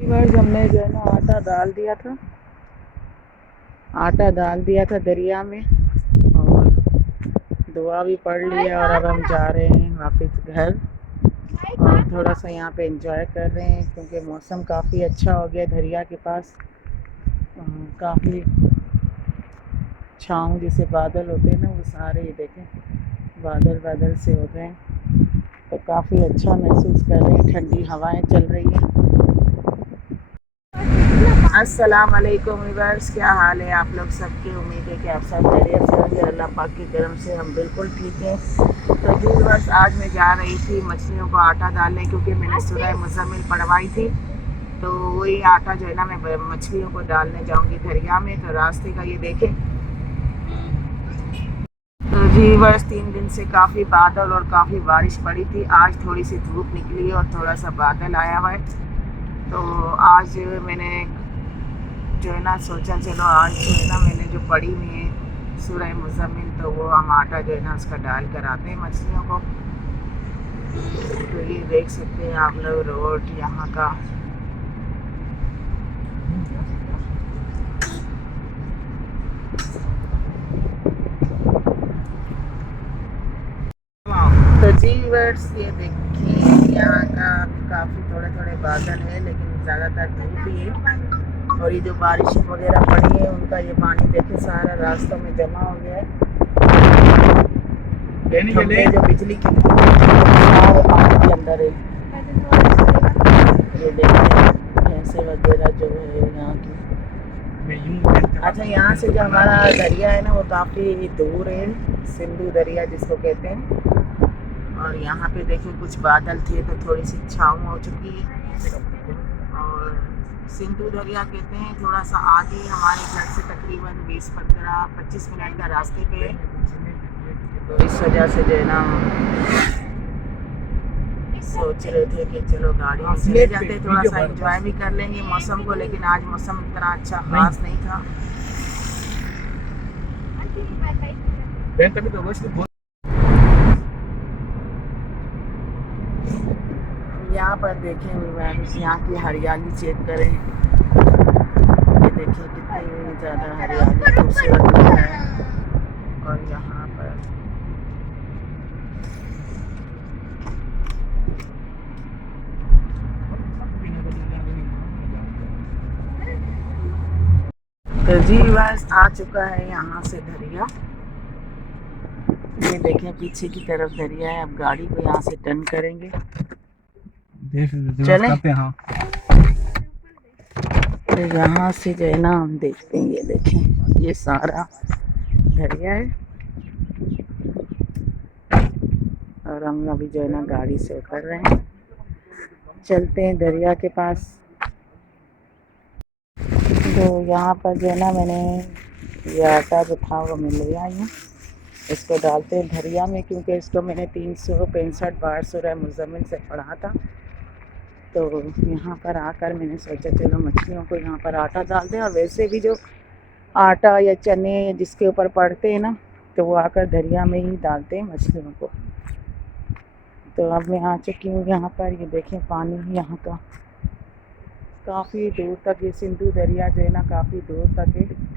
बार हमने जो है ना आटा डाल दिया था दरिया में, और दुआ भी पढ़ लिया, और अब हम जा रहे हैं वापस घर। और थोड़ा सा यहाँ पे एंजॉय कर रहे हैं क्योंकि मौसम काफ़ी अच्छा हो गया दरिया के पास। काफ़ी छाँव जैसे बादल होते हैं ना, वो सारे ये देखें बादल बादल से हो गए हैं, तो काफ़ी अच्छा महसूस कर रहे हैं। ठंडी हवाएं चल रही हैं। अस्सलाम वालेकुम व्यूअर्स, क्या हाल है आप लोग सबके। उम्मीद है कि आप सब खैरियत से होंगे। अल्लाह पाक की करम से हम बिल्कुल ठीक हैं। तो जी व्यूअर्स, आज मैं जा रही थी मछलियों को आटा डालने, क्योंकि मैंने सूरह मुज़म्मिल पढ़वाई थी। तो वही आटा जो है ना, मैं मछलियों को डालने जाऊंगी दरिया में। तो रास्ते का ये देखें। तो जी व्यूअर्स, 3 दिन से काफ़ी बादल और काफ़ी बारिश पड़ी थी। आज थोड़ी सी धूप निकली और थोड़ा सा बादल आया हुआ है। तो आज मैंने जो है ना सोचा, चलो आज जो है ना मैंने जो पढ़ी हुई है सूरह मुज़म्मिल, तो वो हम आटा जो है ना उसका डाल कर आते हैं मछलियों को। तो ये देख सकते हैं आप लोग रोड यहाँ का। तो जी वर्ड्स, ये देखिए यहाँ का काफ़ी थोड़े थोड़े बादल है, लेकिन ज़्यादातर धूप ही है। और ये जो बारिश वगैरह पड़ी है उनका ये पानी देखे सारा रास्तों में जमा हो गया है। खंभे जो बिजली की सारे पानी के अंदर है। ये देखिए भैंसे वगैरह जो है यहाँ की। अच्छा, यहाँ से जो हमारा दरिया है ना वो काफ़ी दूर है, सिंधु दरिया जिसको कहते हैं। और यहाँ पे देखिए कुछ बादल थे तो थोड़ी सी छाँव हो चुकी है। और सिंधु दरिया कहते हैं, थोड़ा सा आगे हमारे घर से तकरीबन 20-25 मिनट का रास्ते पे है। तो इस वजह से जो है ना सोच रहे थे कि चलो गाड़ी में चले जाते, थोड़ा सा एंजॉय भी कर लेंगे मौसम को। लेकिन आज मौसम इतना अच्छा खास नहीं था। यहाँ पर देखें व्यूअर्स, यहाँ की हरियाली चेक करें। ये देखिए कितनी ज़्यादा हरियाली खूबसूरत लग रहा है। और यहाँ पर तो जी व्यूअर्स, आ चुका है यहाँ से दरिया। ये देखें पीछे की तरफ दरिया है। अब गाड़ी को यहाँ से टर्न करेंगे। चलें। हाँ, तो यहाँ से जो है ना हम देखते हैं, ये देखें ये सारा दरिया है। और हम अभी जो है ना गाड़ी से उतर रहे हैं, चलते हैं दरिया के पास। तो यहाँ पर जो है ना मैंने ये आटा जो था वो मिल गया है। इसको डालते हैं दरिया में, क्योंकि इसको मैंने 365 बार सूरह मुज़म्मिल से पढ़ा था। तो यहाँ पर आकर मैंने सोचा चलो मछलियों को यहाँ पर आटा डाल दें। और वैसे भी जो आटा या चने जिसके ऊपर पड़ते हैं ना, तो वो आकर दरिया में ही डालते हैं मछलियों को। तो अब मैं आ चुकी हूँ यहाँ पर। ये देखें पानी यहाँ का काफ़ी दूर तक, ये सिंधु दरिया जो है ना काफ़ी दूर तक है।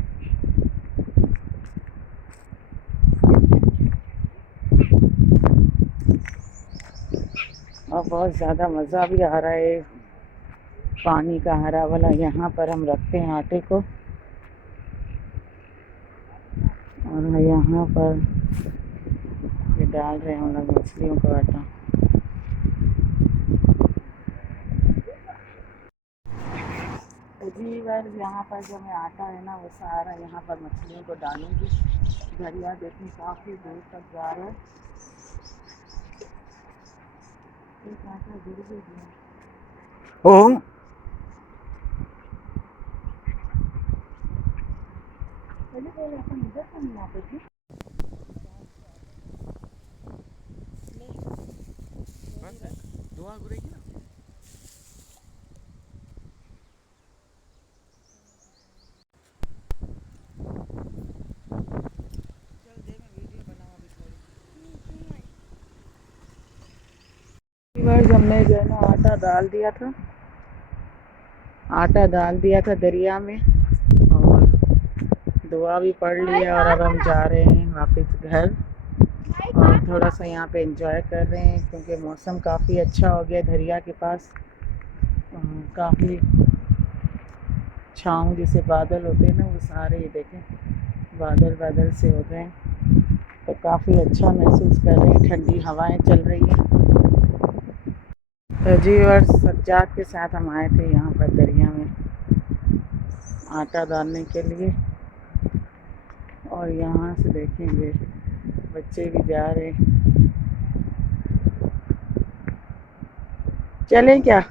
और बहुत ज़्यादा मज़ा भी आ रहा है पानी का हरा वाला। यहाँ पर हम रखते हैं आटे को, और यहाँ पर ये डाल रहे हैं हम लोग मछलियों का आटा। तो जी बस यहाँ पर जो मैं आटा है ना वो सारा यहाँ पर मछलियों को डालूंगी। दरिया देखने काफ़ी दूर तक जा रहा है। एक आटा गिर भी गया। ओ पहले पहले अपन इधर से नहीं आते थे। दुआ करेगी ना। हमने जो है ना आटा डाल दिया था, आटा डाल दिया था दरिया में और दुआ भी पढ़ लिया और अब हम जा रहे हैं वापस घर और थोड़ा सा यहाँ पे एंजॉय कर रहे हैं क्योंकि मौसम काफ़ी अच्छा हो गया दरिया के पास। काफ़ी छाँव जैसे बादल होते हैं ना वो सारे ये देखें बादल बादल से हो गए हैं तो काफ़ी अच्छा महसूस कर रहे हैं, ठंडी हवाएं चल रही हैं। तो जी और सज्जाद के साथ हम आए थे यहाँ पर दरिया में आटा डालने के लिए और यहाँ से देखेंगे बच्चे भी जा रहे हैं। चलें क्या?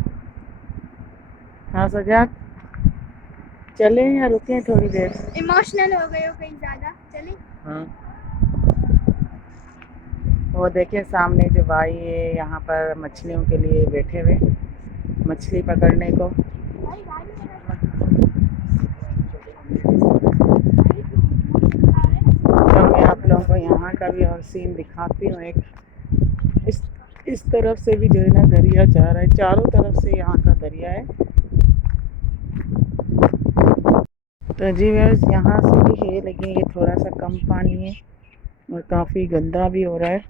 हाँ सज्जाद चलें या रुकें थोड़ी देर? इमोशनल हो गए हो कहीं ज़्यादा, चलें? हाँ वो देखें सामने जो भाई है यहाँ पर मछलियों के लिए बैठे हुए मछली पकड़ने को। तो मैं आप लोगों को यहाँ का भी और सीन दिखाती हूँ। एक इस तरफ से भी जो है ना दरिया जा रहा है, चारों तरफ से यहाँ का दरिया है। तो जी व्यूअर्स यहाँ से भी है लेकिन ये थोड़ा सा कम पानी है और काफ़ी गंदा भी हो रहा है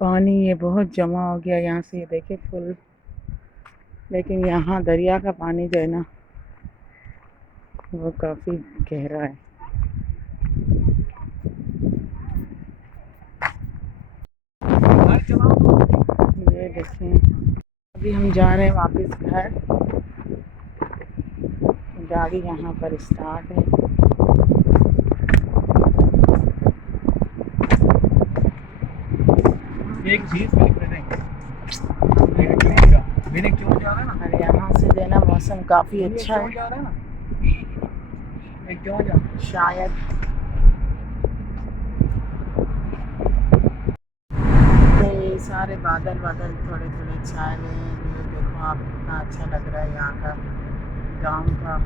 पानी, ये बहुत जमा हो गया यहाँ से, ये देखे फुल। लेकिन यहाँ दरिया का पानी जो है ना वो काफ़ी गहरा है। ये देखें अभी हम जा रहे हैं वापस घर, गाड़ी यहाँ पर स्टार्ट है। एक चीज मेरे क्यों जा रहा है ना, और यहाँ से जो है ना मौसम काफ़ी अच्छा है, जा रहा है ना, क्यों जा शायद तो ये सारे बादल बादल थोड़े थोड़े छाए हुए हैं। ये देखो आप कितना अच्छा लग रहा है यहाँ का गाँव का।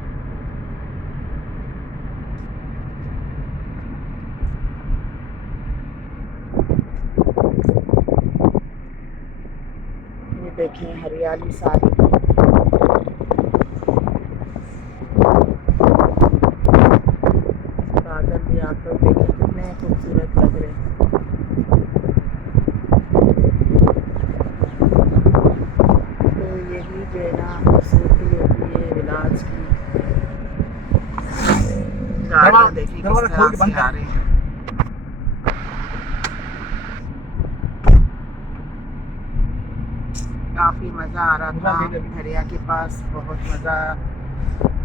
ये देखें हरियाली सारी, बादल भी आप लोग देखें कितने खूबसूरत लग रहे हैं। तो यही जो है ना खूबसूरती होती है इलाज की। गाड़ियाँ देखिए किस तरह से आ रही हैं। काफ़ी मज़ा आ रहा था दरिया के पास, बहुत मज़ा,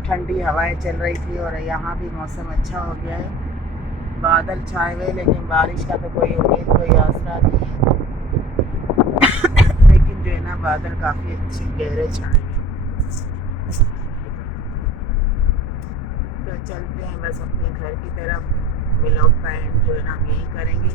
ठंडी हवाएं चल रही थी और यहाँ भी मौसम अच्छा हो गया है। बादल छाए हुए लेकिन बारिश का तो कोई उम्मीद कोई आसरा नहीं है लेकिन जो है ना बादल काफ़ी अच्छे गहरे छाए हुए। तो चलते हैं बस अपने घर की तरफ। व्लॉग का एंड जो है ना हम यही करेंगे।